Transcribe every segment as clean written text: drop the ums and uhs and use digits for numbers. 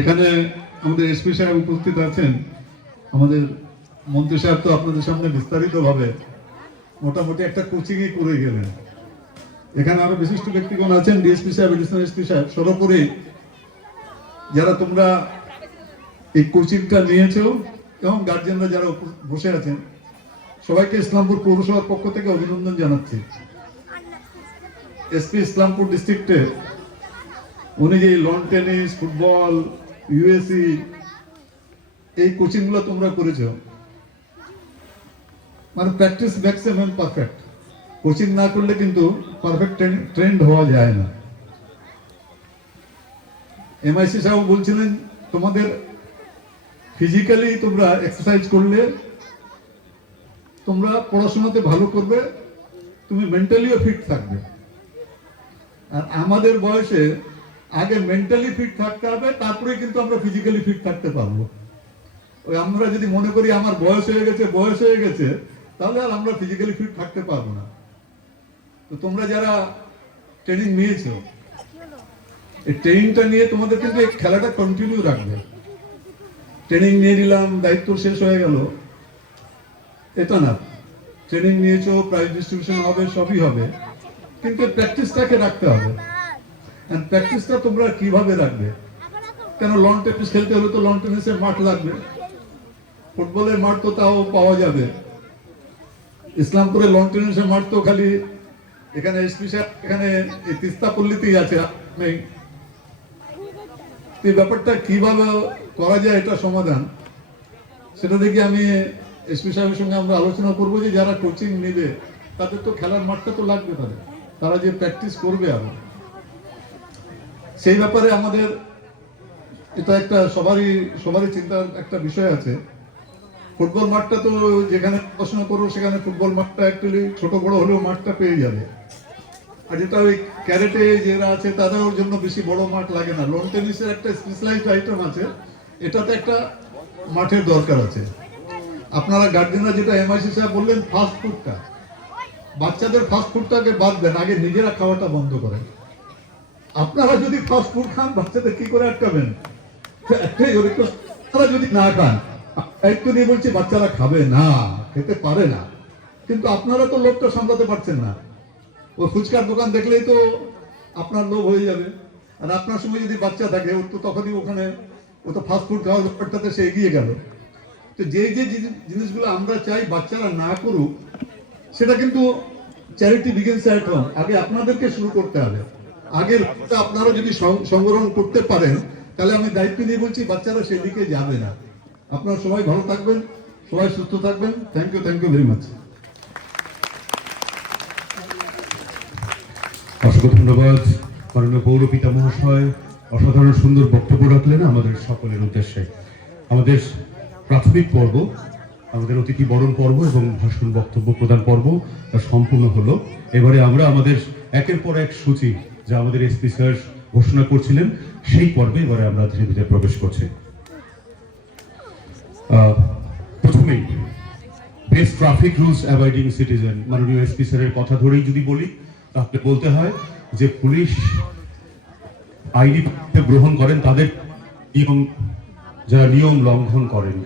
এখানে আমাদের এসপি সাহেব উপস্থিত আছেন। আমাদের মন্ত্রী সাহেব তো আপনাদের সামনে বিস্তারিতভাবে মোটামুটি একটা কোচিংই করে গেলেন। এখানে আরো বিশিষ্ট ব্যক্তিগণ আছেন, ডিএসপি সাহেব, এডিশনাল এসপি সাহেব, সর্বোপরি যারা তোমরা এই কোচিংটা নিয়েছো এবং গার্জিয়ানরা যারা বসে আছেন, সবাইকে ইসলামপুর পৌরসভার পক্ষ থেকে অভিনন্দন জানাচ্ছি। এসপি ইসলামপুর ডিস্ট্রিক্টে উনি যে লন টেনিস, ফুটবল, ইউএসি এই কোচিংগুলো তোমরা করেছো, মানে practice makes a man perfect. Coaching না করলে কিন্তু পারফেক্ট ট্রেন্ড হওয়া যায় না। এমআইসি সাহেব বলছিলেন তোমাদের ফিজিক্যালি তোমরা এক্সারসাইজ করলে তোমরা পড়াশোনাতে ভালো করবে, তুমি মেন্টালিও ফিট থাকবে। আর আমাদের বয়সে আগে মেন্টালি ফিট থাকতে হবে, তারপরে কিন্তু আমরা ফিজিক্যালি ফিট থাকতে পারবো। ওই আমরা যদি মনে করি আমার বয়স হয়ে গেছে তাহলে আর আমরা ফিজিক্যালি ফিট থাকতে পারবো না। তো তোমরা যারা ট্রেনিং নিয়েছো, এই ট্রেনিংটা নিয়ে তোমাদের কিন্তু এই খেলাটা কন্টিনিউ রাখবে। ট্রেনিং নিয়ে নিলাম, দায়িত্ব শেষ হয়ে গেল, এটা না। ট্রেনিং নিয়েছো, প্রাইজ ডিস্ট্রিবিউশন হবে, সবই হবে, কিন্তু প্র্যাকটিসটাকে রাখতে হবে। প্র্যাকটিসটা তোমরা কিভাবে রাখবে? কেন লন টেনিস খেলতে হলে তো লন টেনিসের মাঠ লাগবে, ফুটবলের মাঠ তো তাও পাওয়া যাবে। ইসলামপুরে লন টেনিসের মাঠ তো খালি এখানে এসপি সাহেব এখানে তিস্তা পল্লীতেই আছে। এই ব্যাপারটা কিভাবে করা যায় এটা সমাধান, সেটা দেখি আমি এসপি সাহেবের সঙ্গে আমরা আলোচনা করবো যে যারা কোচিং নেবে তাদের তো খেলার মাঠটা তো লাগবে, তারা যে প্র্যাকটিস করবে আরো, সেই ব্যাপারে আমাদের এটা একটা সবারই চিন্তার একটা বিষয় আছে। ফুটবল মাঠটা তো যেখানে পড়াশোনা করবো সেখানে ফুটবল মাঠটা অ্যাকচুয়ালি ছোট বড় হলেও মাঠটা পেয়ে যাবে। আর যেটা ওই ক্যারেটে যারা আছে তাদের জন্য বেশি বড় মাঠ লাগে না। লন টেনিসের একটা স্পেশালাইজড আইটেম আছে, এটাতে একটা মাঠের দরকার আছে। আপনারা গার্জেনরা যেটা এমআইসি সাহেব বললেন, ফাস্ট ফুডটা, বাচ্চাদের ফাস্ট ফুডটাকে বাদ দেন, আগে নিজেরা খাওয়াটা বন্ধ করেন। আপনারা যদি ফাস্ট ফুড খান, বাচ্চাদের কি করে আটকাবেন? তারা যদি না খান, দায়িত্ব নিয়ে বলছি বাচ্চারা খাবে না, খেতে পারে না, কিন্তু আপনারা তো লোভটা সামলাতে পারছেন না। ও ফুচকার দোকান দেখলেই তো আপনার লোভ হয়ে যাবে। আর আপনার সঙ্গে যদি বাচ্চা থাকে, ও তো তখনই ওখানে ও তো ফাস্ট ফুড খাওয়ার ব্যাপারটাতে সে এগিয়ে গেল। তো যে জিনিসগুলো আমরা চাই বাচ্চারা না করুক, সেটা কিন্তু চ্যারিটি বিগিনস অ্যাট হোম। আগে আপনাদেরকে শুরু করতে হবে। আগের আপনারা যদি সংগ্রহণ করতে পারেন, তাহলে আমি দায়িত্ব নিয়ে বলছি বাচ্চারা সেদিকে যাবে না। আপনারা সবাই ভালো থাকবেন, সবাই সুস্থ থাকবেন। Thank you very much. অসংখ্য ধন্যবাদ মাননীয় পৌরপিতা মহাশয়, অসাধারণ সুন্দর বক্তব্য রাখলেন আমাদের সকলের উদ্দেশ্যে। আমাদের প্রাথমিক পর্ব, আমাদের অতিথি বরণ পর্ব এবং ভাষণ বক্তব্য প্রদান পর্ব তা সম্পূর্ণ হলো। এবারে আমরা আমাদের একের পর এক সূচি যা আমাদের এসপি স্যার ঘোষণা করছিলেন, সেই পর্বে এবারে আমরা ধীরে ধীরে প্রবেশ করছি। প্রথমেই best traffic rules avoiding citizen, মাননীয় এসপি স্যারের কথা ধরেই যদি বলি তাহলে বলতে হয় যে পুলিশ আইনি গ্রহণ করেন তাদের যারা নিয়ম লঙ্ঘন করেন,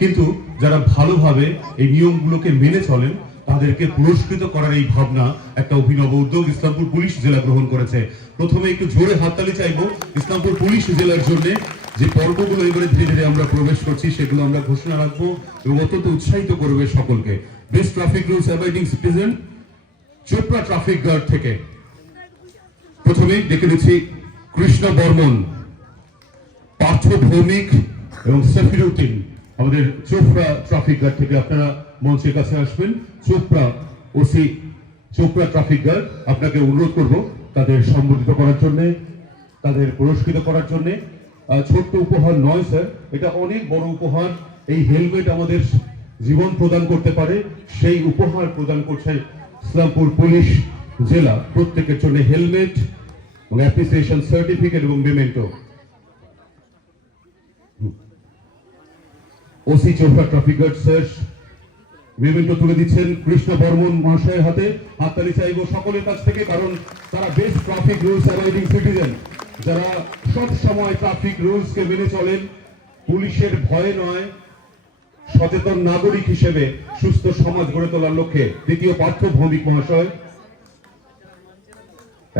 কিন্তু যারা ভালোভাবে এই নিয়মগুলোকে মেনে চলেন তাদেরকে পুরস্কৃত করার এই ভাবনা একটা অভিনব উদ্যোগ ইসলামপুর পুলিশ জেলা গ্রহণ করেছে। প্রথমে একটু জোরে হাততালি চাইবো ইসলামপুর পুলিশ জেলার জন্য। যে পর্বগুলো এবারে ধীরে ধীরে আমরা প্রবেশ করছি সেগুলো আমরা ঘোষণা রাখবো এবং অত্যন্ত উৎসাহিত করবে সকলকে। Best traffic rules avoiding citizen, Chopra traffic guard থেকে প্রথমেই ডেকে নিচ্ছি কৃষ্ণ বর্মন, পার্থ ভৌমিক এবং সফিরউদ্দিন আমাদের চোপড়া ট্রাফিক গার্ড থেকে। আপনারা মঞ্চের কাছে আসবেন। ওসি চোপড়া ট্রাফিক গার্ড, আপনাকে অনুরোধ করব তাদের সম্বোধিত করার জন্য, তাদের পুরস্কৃত করার জন্য। ছোট্ট উপহার নয় স্যার, এটা অনেক বড় উপহার। এই হেলমেট আমাদের জীবন প্রদান করতে পারে, সেই উপহার প্রদান করছে ইসলামপুর পুলিশ জেলা। প্রত্যেকের জন্য হেলমেট এবং অ্যাপ্রিসিয়েশন সার্টিফিকেট এবং memento. OC Chopra traffic guard sir memento তুলে দিচ্ছেন কৃষ্ণ বর্মন মহাশয়ের হাতে। হাততালি চাইব সকলের কাছ থেকে, কারণ তারা best traffic rules avoiding citizen যারা সব সময় ট্রাফিক রুলসকে মেনে চলেন, পুলিশের ভয়ে নয়, সচেতন নাগরিক হিসেবে সুস্থ সমাজ গড়ে তোলার লক্ষ্যে দ্বিতীয় পার্থ ভৌমিক মহাশয়।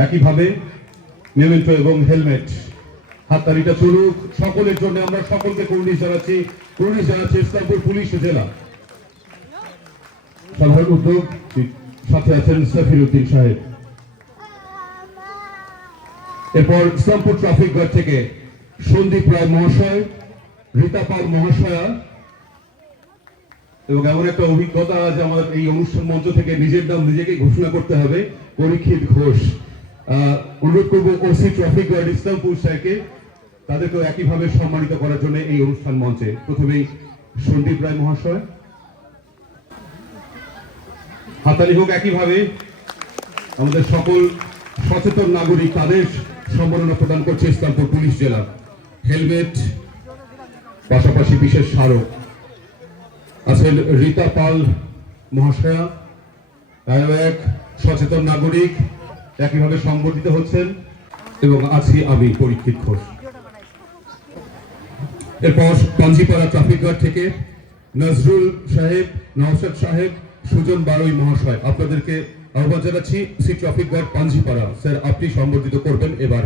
একইভাবে মেমেন্টো এবং হেলমেট, হাততালিটা চলুক সকলের জন্য। আমরা সকলকে কুর্নিশ জানাচ্ছি ইসলামপুর পুলিশ জেলা। সাধারণ উদ্যোগ সাথে আছেন সফির উদ্দিন সাহেব। এরপর ইসলামপুর ট্রাফিক গার্ড থেকে সন্দীপ রায় মহাশয়, রীতা পাল মহাশয়া, এবং এমন একটা অভিজ্ঞতা আজ আমাদের এই অনুষ্ঠান মঞ্চ থেকে নিজের নাম নিজেকে ঘোষণা করতে হবে, পরীক্ষিত ঘোষ। অনুরোধ করবো ওসি ট্রাফিক গার্ড ইসলামপুর সাহেবকে তাদেরকেও একইভাবে সম্মানিত করার জন্য এই অনুষ্ঠান মঞ্চে। প্রথমেই সন্দীপ রায় মহাশয়, হাতালি হোক। একইভাবে আমাদের সকল সচেতন নাগরিক, তাদের সম্মাননা প্রদান করছে ইসলামপুর পুলিশ জেলা। হেলমেট, পাশাপাশি বিশেষ স্মারক আছেন রীতা পাল মহাশয়া, এক সচেতন নাগরিক, একইভাবে সংবর্ধিত হচ্ছেন, এবং আছি আমি পরীক্ষিত ঘোষ। এরপর পাঞ্জিপাড়া ট্রাফিক গার্ড থেকে নজরুল সাহেব, নওশাদ সাহেব, সুজন বারোই মহাশয়, আপনাদেরকে আহ্বান জানাচ্ছি। ট্রাফিক গার্ড পাঞ্জিপাড়া, স্যার আপনি সংবর্ধিত করবেন এবার